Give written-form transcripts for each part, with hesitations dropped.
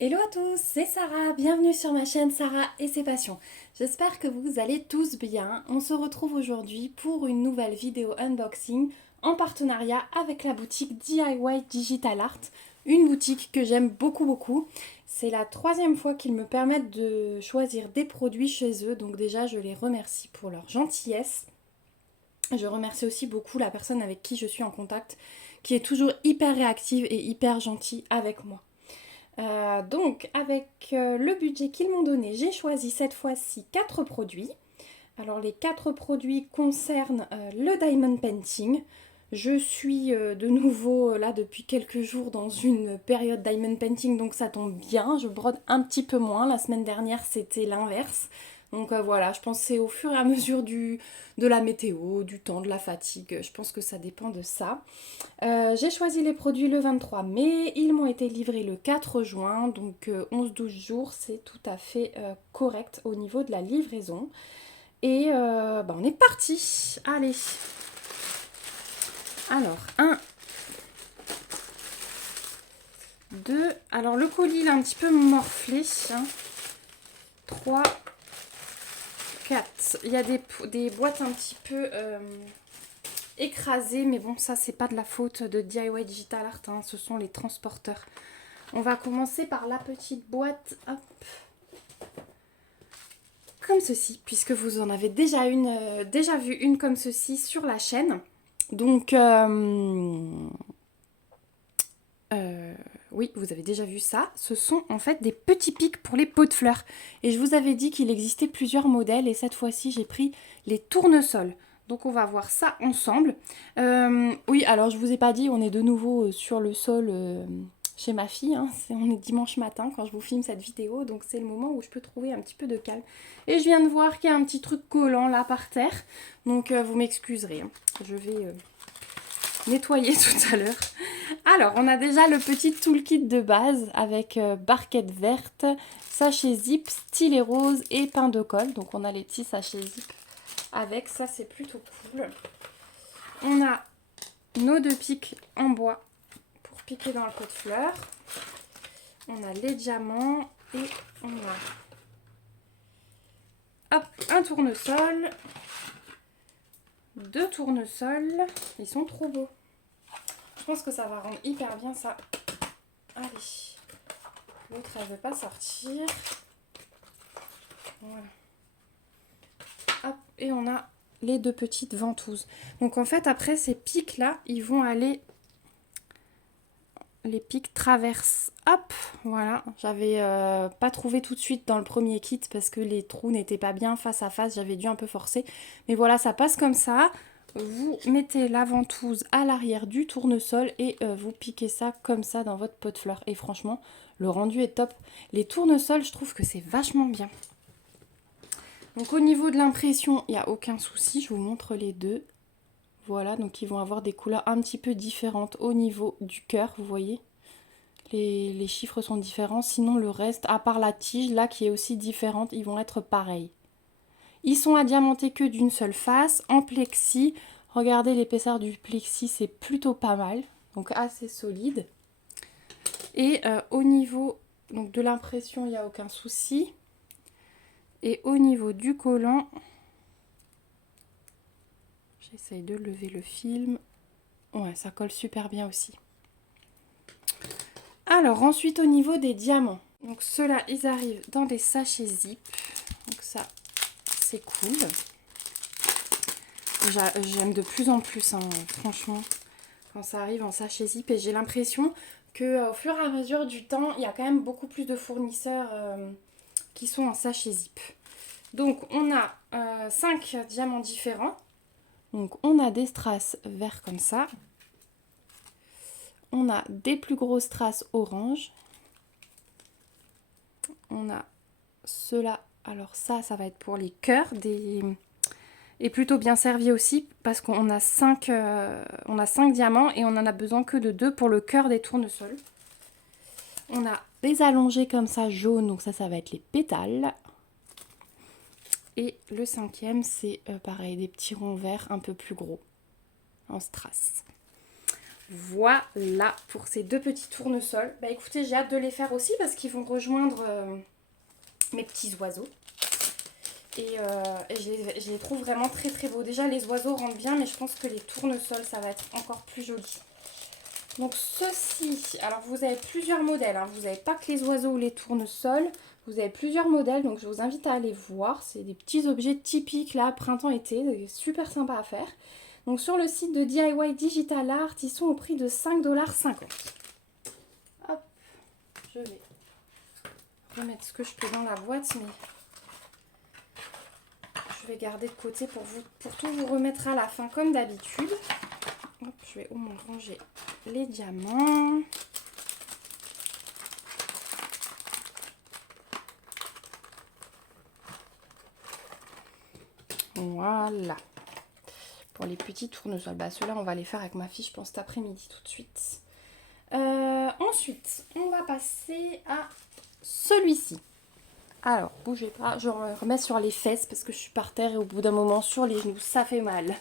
Hello à tous, c'est Sarah, bienvenue sur ma chaîne Sarah et ses passions. J'espère que vous allez tous bien. On se retrouve aujourd'hui pour une nouvelle vidéo unboxing en partenariat avec la boutique DIY Digital Art, une boutique que j'aime beaucoup. C'est la troisième fois qu'ils me permettent de choisir des produits chez eux, donc déjà je les remercie pour leur gentillesse. Je remercie aussi beaucoup la personne avec qui je suis en contact, qui est toujours hyper réactive et hyper gentille avec moi. Donc avec le budget qu'ils m'ont donné, j'ai choisi cette fois-ci 4 produits. Alors les 4 produits concernent le diamond painting. Je suis de nouveau là depuis quelques jours dans une période diamond painting, donc ça tombe bien. Je brode un petit peu moins. La semaine dernière c'était l'inverse. Donc voilà, je pense que c'est au fur et à mesure de la météo, du temps, de la fatigue. Je pense que ça dépend de ça. J'ai choisi les produits le 23 mai, ils m'ont été livrés le 4 juin, donc 11-12 jours, c'est tout à fait correct au niveau de la livraison. Et on est parti. Allez. Alors, un, 2, alors le colis il est un petit peu morflé. 3, 4. Il y a des boîtes un petit peu écrasées, mais bon, ça c'est pas de la faute de DIY Digital Art, hein, ce sont les transporteurs. On va commencer par la petite boîte, hop, comme ceci, puisque vous en avez déjà vu une comme ceci sur la chaîne. Donc, oui, vous avez déjà vu ça. Ce sont en fait des petits pics pour les pots de fleurs. Et je vous avais dit qu'il existait plusieurs modèles, et cette fois-ci, j'ai pris les tournesols. Donc on va voir ça ensemble. Oui, alors je vous ai pas dit, on est de nouveau sur le sol chez ma fille. Hein. On est dimanche matin quand je vous filme cette vidéo, donc c'est le moment où je peux trouver un petit peu de calme. Et je viens de voir qu'il y a un petit truc collant là par terre. Donc vous m'excuserez. Hein. Je vais nettoyer tout à l'heure. Alors, on a déjà le petit toolkit de base avec barquette verte, sachet zip, stylet rose et pain de colle. Donc, on a les petits sachets zip avec, ça c'est plutôt cool. On a nos 2 pics en bois pour piquer dans le pot de fleurs. On a les diamants et on a hop, un tournesol, 2 tournesols. Ils sont trop beaux. Je pense que ça va rendre hyper bien ça. Allez. L'autre, elle veut pas sortir. Voilà. Hop, et on a les 2 petites ventouses. Donc en fait, après ces pics-là, ils vont aller... Les pics traversent. Hop, voilà. J'avais pas trouvé tout de suite dans le premier kit parce que les trous n'étaient pas bien face à face. J'avais dû un peu forcer. Mais voilà, ça passe comme ça. Vous mettez la ventouse à l'arrière du tournesol et vous piquez ça comme ça dans votre pot de fleurs. Et franchement, le rendu est top. Les tournesols, je trouve que c'est vachement bien. Donc au niveau de l'impression, il n'y a aucun souci. Je vous montre les deux. Voilà, donc ils vont avoir des couleurs un petit peu différentes au niveau du cœur, vous voyez. Les chiffres sont différents. Sinon, le reste, à part la tige, là, qui est aussi différente, ils vont être pareils. Ils sont à diamanter que d'une seule face, en plexi. Regardez l'épaisseur du plexi, c'est plutôt pas mal. Donc assez solide. Et au niveau donc, de l'impression, il n'y a aucun souci. Et au niveau du collant, j'essaye de lever le film. Ouais, ça colle super bien aussi. Alors ensuite au niveau des diamants. Donc ceux-là, ils arrivent dans des sachets zip. Donc ça, c'est cool. J'aime de plus en plus, hein, franchement, quand ça arrive en sachet zip. Et j'ai l'impression qu'au fur et à mesure du temps, il y a quand même beaucoup plus de fournisseurs qui sont en sachet zip. Donc on a 5 diamants différents. Donc on a des strass verts comme ça. On a des plus grosses strass orange. On a ceux-là. Alors ça va être pour les cœurs. Et plutôt bien servi aussi parce qu'on a 5 diamants et on en a besoin que de 2 pour le cœur des tournesols. On a des allongés comme ça jaunes. Donc ça va être les pétales. Et le 5e, c'est pareil, des petits ronds verts un peu plus gros en strass. Voilà pour ces deux petits tournesols. Bah écoutez, j'ai hâte de les faire aussi parce qu'ils vont rejoindre mes petits oiseaux. Et je les trouve vraiment très très beaux. Déjà les oiseaux rendent bien, mais je pense que les tournesols, ça va être encore plus joli. Donc ceci, alors vous avez plusieurs modèles, hein. Vous n'avez pas que les oiseaux ou les tournesols, vous avez plusieurs modèles, donc je vous invite à aller voir. C'est des petits objets typiques là, printemps-été, super sympa à faire. Donc sur le site de DIY Digital Art, ils sont au prix de 5,50 $. Hop, je vais remettre ce que je peux dans la boîte, mais je vais garder de côté pour tout vous remettre à la fin comme d'habitude. Hop, je vais au moins ranger les diamants. Voilà. Pour les petits tournesols. Bah, ceux-là, on va les faire avec ma fille, je pense, cet après-midi tout de suite. Ensuite, on va passer à celui-ci. Alors, bougez pas, je remets sur les fesses parce que je suis par terre et au bout d'un moment, sur les genoux, ça fait mal.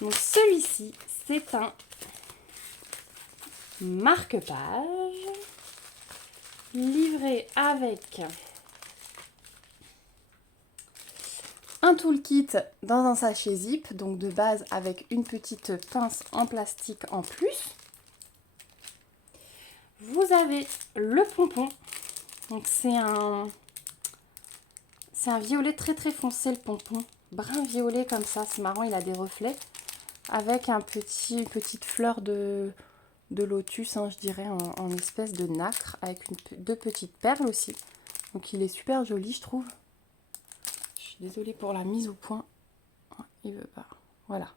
Donc, celui-ci, c'est un marque-page livré avec un toolkit dans un sachet zip, donc de base avec une petite pince en plastique en plus. Vous avez le pompon, donc c'est un violet très très foncé le pompon, brun violet comme ça, c'est marrant, il a des reflets, avec une petite fleur de lotus, hein, je dirais, en espèce de nacre, avec deux petites perles aussi. Donc il est super joli, je trouve. Je suis désolée pour la mise au point. Il veut pas. Voilà.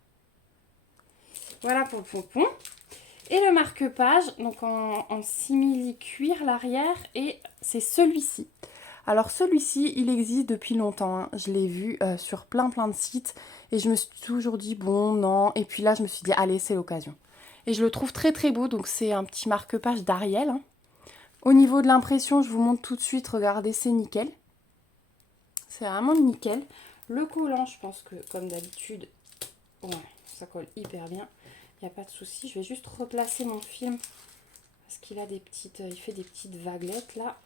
Voilà pour le pompon. Et le marque-page, donc en simili cuir l'arrière, et c'est celui-ci. Alors celui-ci, il existe depuis longtemps, hein. Je l'ai vu sur plein de sites et je me suis toujours dit bon, non. Et puis là, je me suis dit allez, c'est l'occasion. Et je le trouve très très beau, donc c'est un petit marque-page d'Ariel, hein. Au niveau de l'impression, je vous montre tout de suite, regardez, c'est nickel. C'est vraiment nickel. Le collant, je pense que comme d'habitude, ouais, ça colle hyper bien. Il n'y a pas de souci. Je vais juste replacer mon film parce qu'il a des petites, il fait des petites vaguelettes là.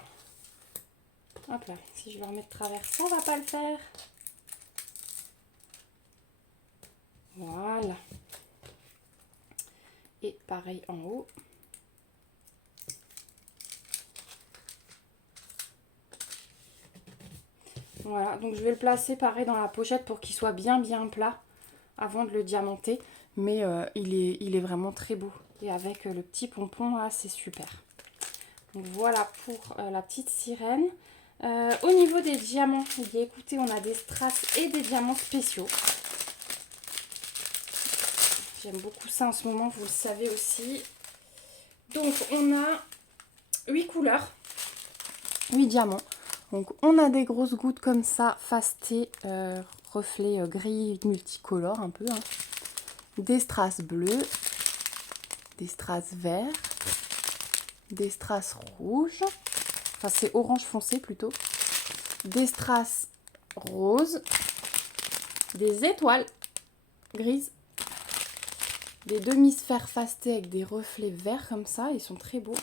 Hop là, si je le remets de travers, ça va pas le faire. Voilà. Et pareil en haut. Voilà, donc je vais le placer pareil dans la pochette pour qu'il soit bien plat avant de le diamanter. Mais il est vraiment très beau. Et avec le petit pompon là, c'est super. Donc voilà pour la petite sirène. Au niveau des diamants, eh bien, écoutez, on a des strass et des diamants spéciaux. J'aime beaucoup ça en ce moment, vous le savez aussi. Donc on a 8 couleurs, 8 diamants. Donc on a des grosses gouttes comme ça, fasté, reflet gris multicolore un peu, hein. Des strass bleus, des strass verts, des strass rouges, enfin c'est orange foncé plutôt, des strass roses, des étoiles grises, des demi-sphères fastées avec des reflets verts comme ça, ils sont très beaux,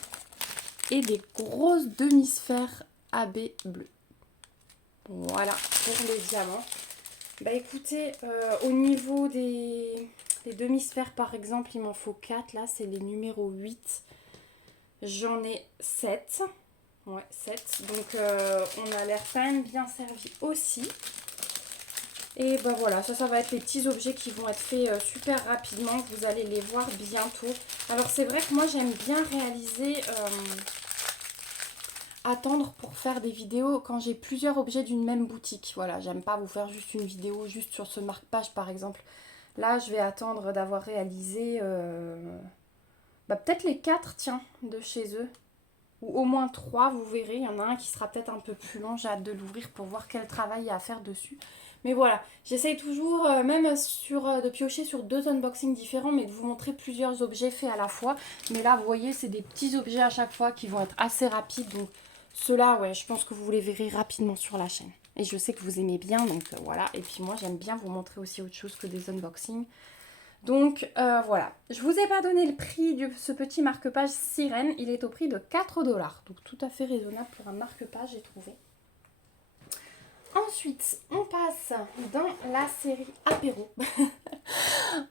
et des grosses demi-sphères AB bleues. Voilà pour les diamants. Bah écoutez, au niveau des demi-sphères par exemple, il m'en faut 4, là c'est les numéros 8. J'en ai 7. Ouais, 7. Donc on a l'air quand même bien servi aussi. Et ben voilà, ça va être les petits objets qui vont être faits super rapidement. Vous allez les voir bientôt. Alors c'est vrai que moi j'aime bien réaliser, attendre pour faire des vidéos quand j'ai plusieurs objets d'une même boutique. Voilà, j'aime pas vous faire juste une vidéo juste sur ce marque-page par exemple. Là je vais attendre d'avoir réalisé peut-être les 4, tiens, de chez eux. Ou au moins 3, vous verrez. Il y en a un qui sera peut-être un peu plus long. J'ai hâte de l'ouvrir pour voir quel travail il y a à faire dessus. Mais voilà, j'essaye toujours, même de piocher sur 2 unboxings différents, mais de vous montrer plusieurs objets faits à la fois. Mais là, vous voyez, c'est des petits objets à chaque fois qui vont être assez rapides. Donc ceux-là, ouais, je pense que vous les verrez rapidement sur la chaîne. Et je sais que vous aimez bien, donc voilà. Et puis moi, j'aime bien vous montrer aussi autre chose que des unboxings. Donc voilà, je vous ai pas donné le prix de ce petit marque-page Sirène, il est au prix de 4 $. Donc tout à fait raisonnable pour un marque-page, j'ai trouvé. Ensuite, on passe dans la série apéro.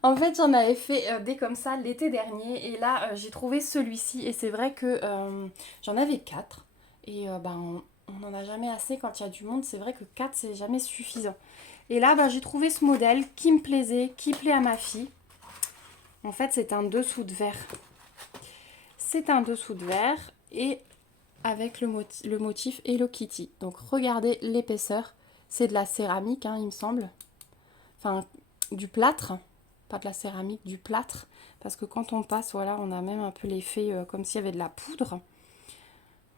En fait, j'en avais fait des comme ça l'été dernier et là, j'ai trouvé celui-ci et c'est vrai que j'en avais 4 et on n'en a jamais assez quand il y a du monde. C'est vrai que 4 c'est jamais suffisant. Et là, j'ai trouvé ce modèle qui me plaisait, qui plaît à ma fille. En fait, c'est un dessous de verre. C'est un dessous de verre et avec le motif Hello Kitty. Donc regardez l'épaisseur. C'est de la céramique, hein, il me semble. Enfin, du plâtre. Pas de la céramique, du plâtre. Parce que quand on passe, voilà, on a même un peu l'effet comme s'il y avait de la poudre.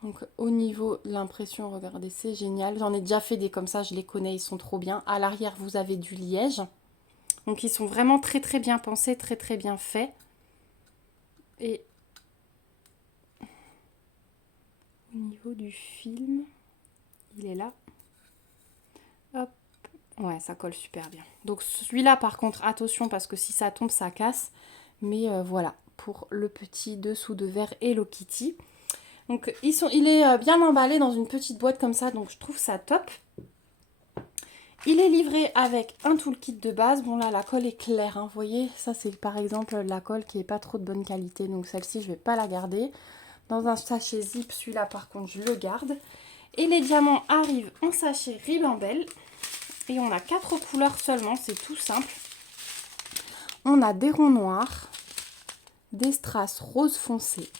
Donc au niveau de l'impression, regardez, c'est génial. J'en ai déjà fait des comme ça, je les connais, ils sont trop bien. À l'arrière, vous avez du liège. Donc ils sont vraiment très très bien pensés, très très bien faits. Et au niveau du film, il est là. Hop. Ouais, ça colle super bien. Donc celui-là, par contre, attention parce que si ça tombe, ça casse. Mais voilà, pour le petit dessous de verre Hello Kitty. Donc il est bien emballé dans une petite boîte comme ça, donc je trouve ça top. Il est livré avec un toolkit de base. Bon là, la colle est claire, hein, vous voyez. Ça, c'est par exemple la colle qui n'est pas trop de bonne qualité. Donc celle-ci, je ne vais pas la garder. Dans un sachet zip, celui-là, par contre, je le garde. Et les diamants arrivent en sachet Ribambelle. Et on a 4 couleurs seulement, c'est tout simple. On a des ronds noirs, des strass rose foncé,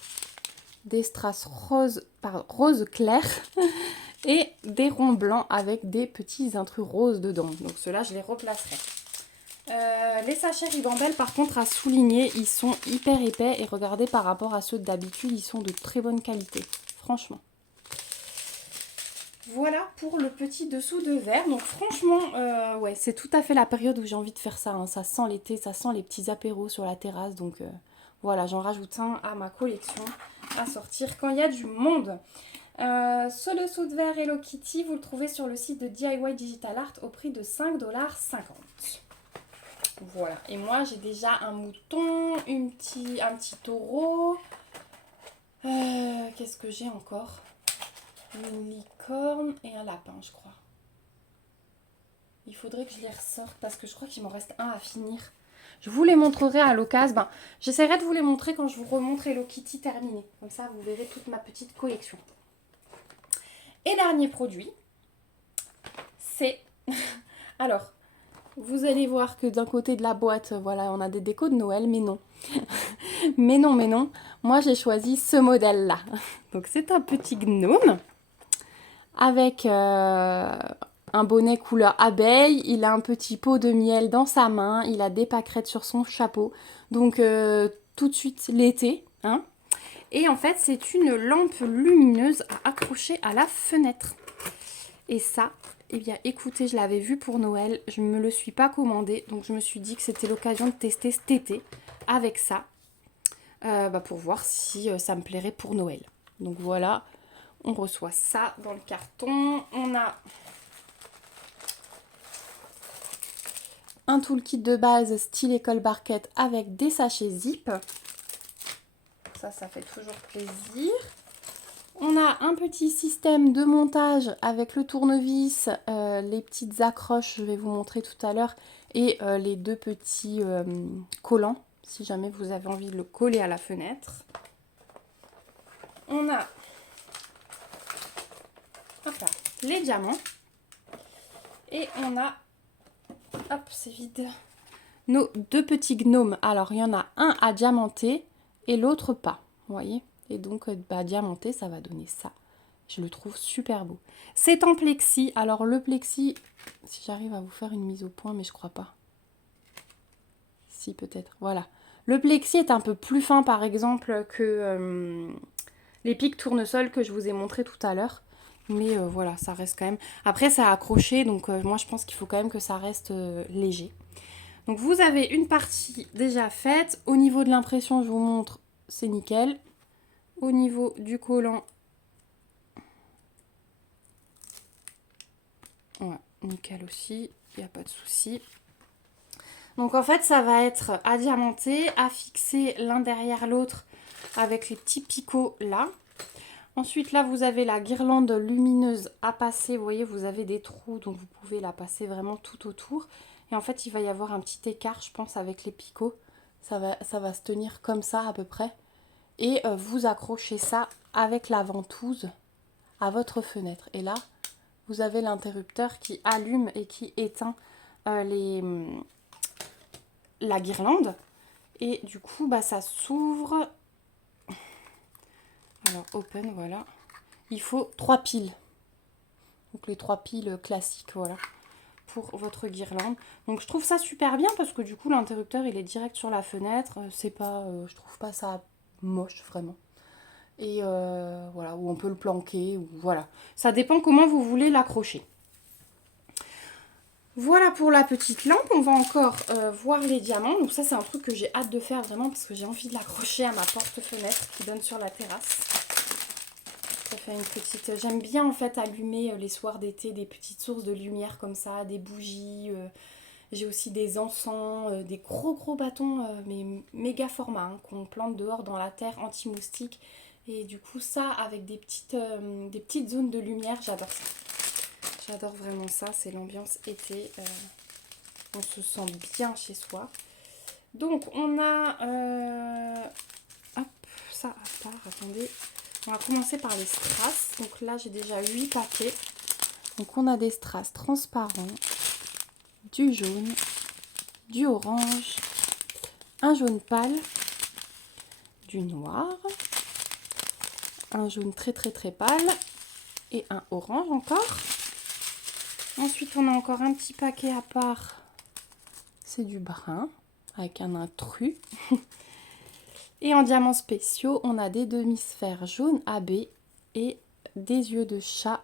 des strass rose clair et des ronds blancs avec des petits intrus roses dedans. Donc ceux-là, je les replacerai. Les sachets Ribambelle, par contre, à souligner, ils sont hyper épais. Et regardez, par rapport à ceux d'habitude, ils sont de très bonne qualité. Franchement. Voilà pour le petit dessous de verre. Donc franchement, ouais, c'est tout à fait la période où j'ai envie de faire ça, hein. Ça sent l'été, ça sent les petits apéros sur la terrasse. Donc voilà, j'en rajoute un à ma collection à sortir quand il y a du monde. Ce dessous de verre Hello Kitty, vous le trouvez sur le site de DIY Digital Art au prix de 5,50 $. Voilà, et moi j'ai déjà un mouton, un petit taureau. Qu'est-ce que j'ai encore? Une licorne et un lapin, je crois. Il faudrait que je les ressorte parce que je crois qu'il m'en reste un à finir. Je vous les montrerai à l'occasion. J'essaierai de vous les montrer quand je vous remontre Hello Kitty terminé. Comme ça, vous verrez toute ma petite collection. Et dernier produit, c'est... Alors, vous allez voir que d'un côté de la boîte, voilà, on a des décos de Noël, mais non. mais non. Moi, j'ai choisi ce modèle-là. Donc, c'est un petit gnome avec un bonnet couleur abeille. Il a un petit pot de miel dans sa main. Il a des pâquerettes sur son chapeau. Donc, tout de suite, l'été, hein. Et en fait, c'est une lampe lumineuse à accrocher à la fenêtre. Et ça, eh bien, écoutez, je l'avais vu pour Noël. Je ne me le suis pas commandé. Donc, je me suis dit que c'était l'occasion de tester cet été avec ça. Pour voir si ça me plairait pour Noël. Donc, voilà. On reçoit ça dans le carton. On a un toolkit de base style école barquette avec des sachets zip. Ça fait toujours plaisir. On a un petit système de montage avec le tournevis, les petites accroches, je vais vous montrer tout à l'heure, et les deux petits collants, si jamais vous avez envie de le coller à la fenêtre. On a les diamants. Et on a, hop, c'est vide, nos deux petits gnomes. Alors, il y en a un à diamanter et l'autre pas, vous voyez. Et donc, diamanter, ça va donner ça. Je le trouve super beau. C'est en plexi. Alors, le plexi, si j'arrive à vous faire une mise au point, mais je crois pas. Si, peut-être. Voilà. Le plexi est un peu plus fin, par exemple, que les pics tournesol que je vous ai montré tout à l'heure. Mais voilà, ça reste quand même... Après, ça a accroché, donc moi, je pense qu'il faut quand même que ça reste léger. Donc, vous avez une partie déjà faite. Au niveau de l'impression, je vous montre, c'est nickel. Au niveau du collant, ouais, nickel aussi. Il n'y a pas de souci. Donc en fait, ça va être à diamanter, à fixer l'un derrière l'autre avec les petits picots là. Ensuite, là, vous avez la guirlande lumineuse à passer. Vous voyez, vous avez des trous, donc vous pouvez la passer vraiment tout autour. Et en fait, il va y avoir un petit écart, je pense, avec les picots. Ça va se tenir comme ça à peu près. Et vous accrochez ça avec la ventouse à votre fenêtre. Et là, vous avez l'interrupteur qui allume et qui éteint la guirlande. Et du coup, bah, ça s'ouvre. Alors, open, voilà. Il faut 3 piles. Donc, les 3 piles classiques, voilà, pour votre guirlande. Donc, je trouve ça super bien parce que du coup, l'interrupteur, il est direct sur la fenêtre. C'est pas, je trouve pas ça moche, vraiment. Et voilà, ou on peut le planquer, ou voilà. Ça dépend comment vous voulez l'accrocher. Voilà pour la petite lampe. On va encore voir les diamants. Donc ça, c'est un truc que j'ai hâte de faire vraiment parce que j'ai envie de l'accrocher à ma porte-fenêtre qui donne sur la terrasse. Ça fait une petite... J'aime bien en fait allumer les soirs d'été des petites sources de lumière comme ça, des bougies. J'ai aussi des encens, des gros bâtons, mais méga format, hein, qu'on plante dehors dans la terre anti-moustique. Et du coup, ça avec des petites zones de lumière, j'adore ça. J'adore vraiment ça, c'est l'ambiance été. On se sent bien chez soi. Donc, on a... hop, ça à part, attendez. On va commencer par les strass. Donc là, j'ai déjà 8 paquets. Donc, on a des strass transparents, du jaune, du orange, un jaune pâle, du noir, un jaune très pâle et un orange encore. Ensuite, on a encore un petit paquet à part, c'est du brun avec un intrus. Et en diamants spéciaux, on a des demi-sphères jaunes AB et des yeux de chat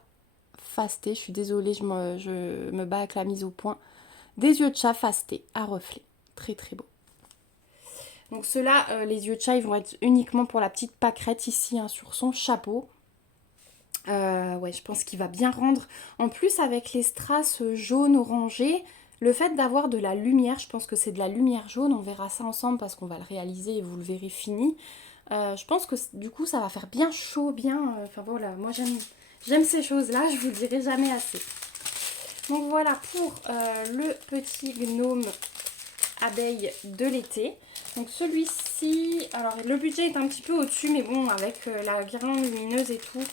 fastés. Je suis désolée, je me bats avec la mise au point. Des yeux de chat fastés à reflets. Très beau. Donc ceux-là, les yeux de chat, ils vont être uniquement pour la petite pâquerette ici, hein, sur son chapeau. Ouais, je pense qu'il va bien rendre. En plus, avec les strass jaune orangé, le fait d'avoir de la lumière, je pense que c'est de la lumière jaune, on verra ça ensemble parce qu'on va le réaliser et vous le verrez fini. Je pense que du coup, ça va faire bien chaud, bien... Enfin voilà, moi j'aime ces choses-là, je vous le dirai jamais assez. Donc voilà pour le petit gnome abeille de l'été. Donc celui-ci, alors le budget est un petit peu au-dessus, mais bon, avec la guirlande lumineuse et tout,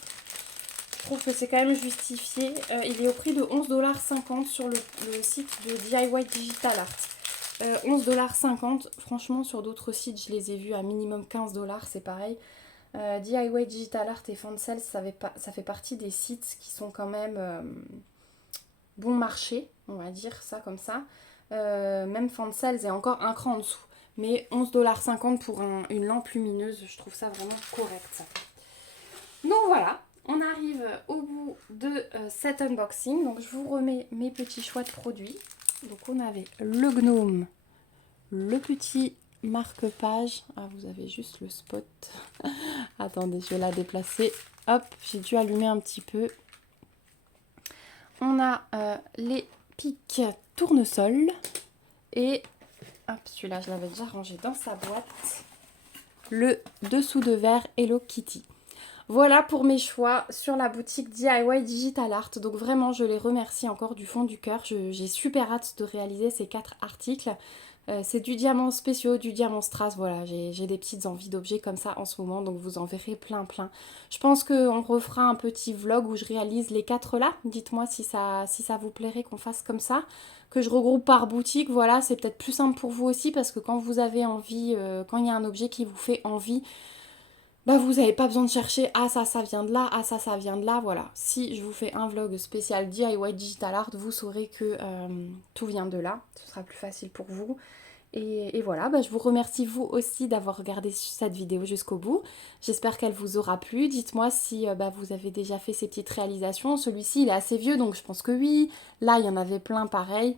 je trouve que c'est quand même justifié. Il est au prix de 11,50 $ sur le site de DIY Digital Art. 11,50 $, franchement sur d'autres sites je les ai vus à minimum 15 $, c'est pareil. DIY Digital Art et Fansels, ça fait partie des sites qui sont quand même bon marché, on va dire ça comme ça. Même Fansels est encore un cran en dessous. Mais 11,50 $ pour une lampe lumineuse, je trouve ça vraiment correct. Donc voilà, on arrive au bout de cet unboxing. Donc je vous remets mes petits choix de produits. Donc on avait le gnome, le petit marque-page. Ah, vous avez juste le spot. Attendez, je vais la déplacer. Hop, j'ai dû allumer un petit peu. On a les pics tournesol. Et hop, celui-là, je l'avais déjà rangé dans sa boîte. Le dessous de verre Hello Kitty. Voilà pour mes choix sur la boutique DIY Digital Art. Donc vraiment, je les remercie encore du fond du cœur. J'ai super hâte de réaliser ces 4 articles. C'est du diamant spéciaux, du diamant strass. Voilà, j'ai des petites envies d'objets comme ça en ce moment. Donc vous en verrez plein. Je pense qu'on refera un petit vlog où je réalise les 4 là. Dites-moi si ça vous plairait qu'on fasse comme ça. Que je regroupe par boutique. Voilà, c'est peut-être plus simple pour vous aussi. Parce que quand vous avez envie, quand il y a un objet qui vous fait envie... Bah vous n'avez pas besoin de chercher ah ça vient de là, ah ça vient de là, voilà. Si je vous fais un vlog spécial DIY Digital Art, vous saurez que tout vient de là, ce sera plus facile pour vous. Et voilà, bah, je vous remercie vous aussi d'avoir regardé cette vidéo jusqu'au bout. J'espère qu'elle vous aura plu. Dites-moi si vous avez déjà fait ces petites réalisations. Celui-ci il est assez vieux donc je pense que oui. Là il y en avait plein pareil.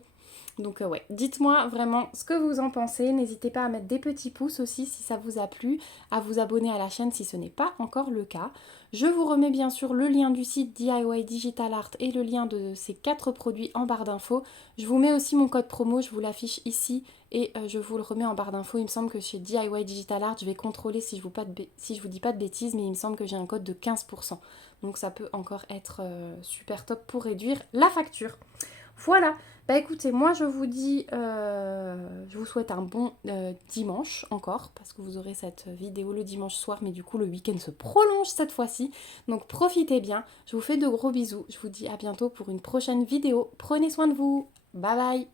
Donc ouais, dites-moi vraiment ce que vous en pensez. N'hésitez pas à mettre des petits pouces aussi si ça vous a plu, à vous abonner à la chaîne si ce n'est pas encore le cas. Je vous remets bien sûr le lien du site DIY Digital Art et le lien de ces 4 produits en barre d'infos. Je vous mets aussi mon code promo, je vous l'affiche ici et je vous le remets en barre d'infos. Il me semble que chez DIY Digital Art, je vais contrôler si je vous dis pas de bêtises, mais il me semble que j'ai un code de 15%. Donc ça peut encore être super top pour réduire la facture. Voilà, bah écoutez, moi je vous dis, je vous souhaite un bon dimanche encore, parce que vous aurez cette vidéo le dimanche soir, mais du coup le week-end se prolonge cette fois-ci, donc profitez bien, je vous fais de gros bisous, je vous dis à bientôt pour une prochaine vidéo, prenez soin de vous, bye bye.